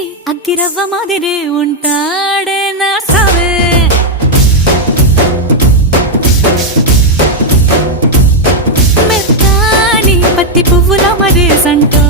చేతికి అగ్గిరవ్వ మాదిరే ఉంటాడే నా సావే మెత్తాని పత్తి పువ్వుల మరే సంటో